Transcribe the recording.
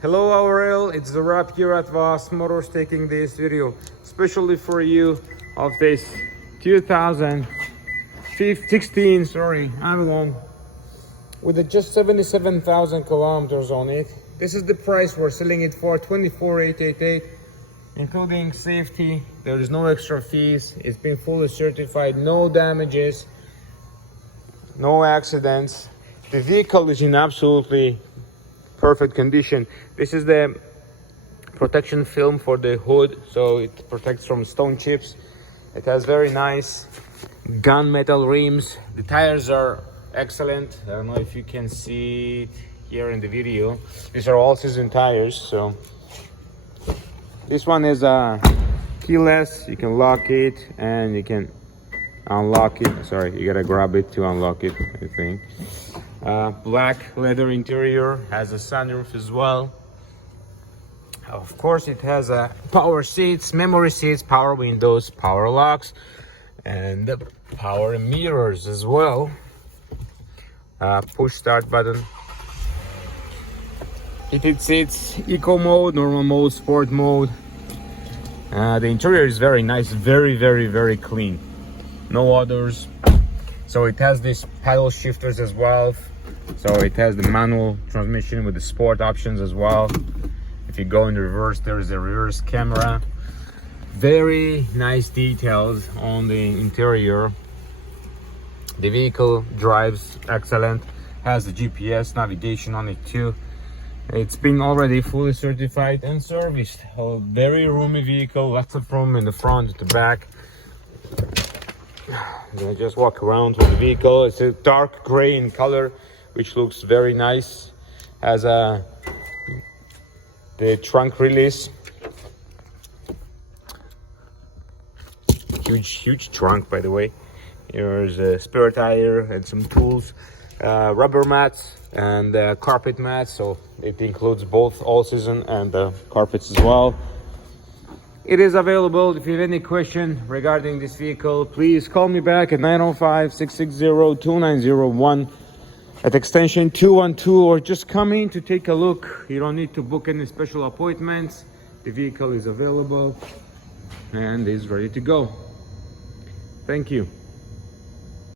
Hello Aurel, it's the rap here at Vast Motors taking this video especially for you of this 2016 Avalon with just 77,000 kilometers on it. This is the price we're selling it for, 24,888, including safety. There is no extra fees. It's been fully certified, no damages, no accidents. The vehicle is in absolutely perfect condition. This is the protection film for the hood, so it protects from stone chips. It has very nice gunmetal rims. The tires are excellent. I don't know if you can see it here in the video. These are all season tires. So this one is keyless. You can lock it and you can unlock it. Sorry, you gotta grab it to unlock it, I think. Black leather interior, has a sunroof as well. Of course, it has power seats, memory seats, power windows, power locks, and the power mirrors as well. Push start button. Heated seats, eco mode, normal mode, sport mode. The interior is very nice, very clean. No odors. So it has these paddle shifters as well. So it has the manual transmission with the sport options as well. If you go in reverse, there is a reverse camera. Very nice details on the interior. The vehicle drives excellent, has the GPS navigation on it too. It's been already fully certified and serviced. A very roomy vehicle, lots of room in the front, at the back. I'm gonna just walk around with the vehicle. It's a dark gray in color, which looks very nice. Has the trunk release. Huge trunk, by the way. Here's a spare tire and some tools, rubber mats and carpet mats. So it includes both all season and carpets as well. It is available. If you have any question regarding this vehicle, please call me back at 905-660-2901 at extension 212, or just come in to take a look. You don't need to book any special appointments. The vehicle is available and is ready to go. Thank you.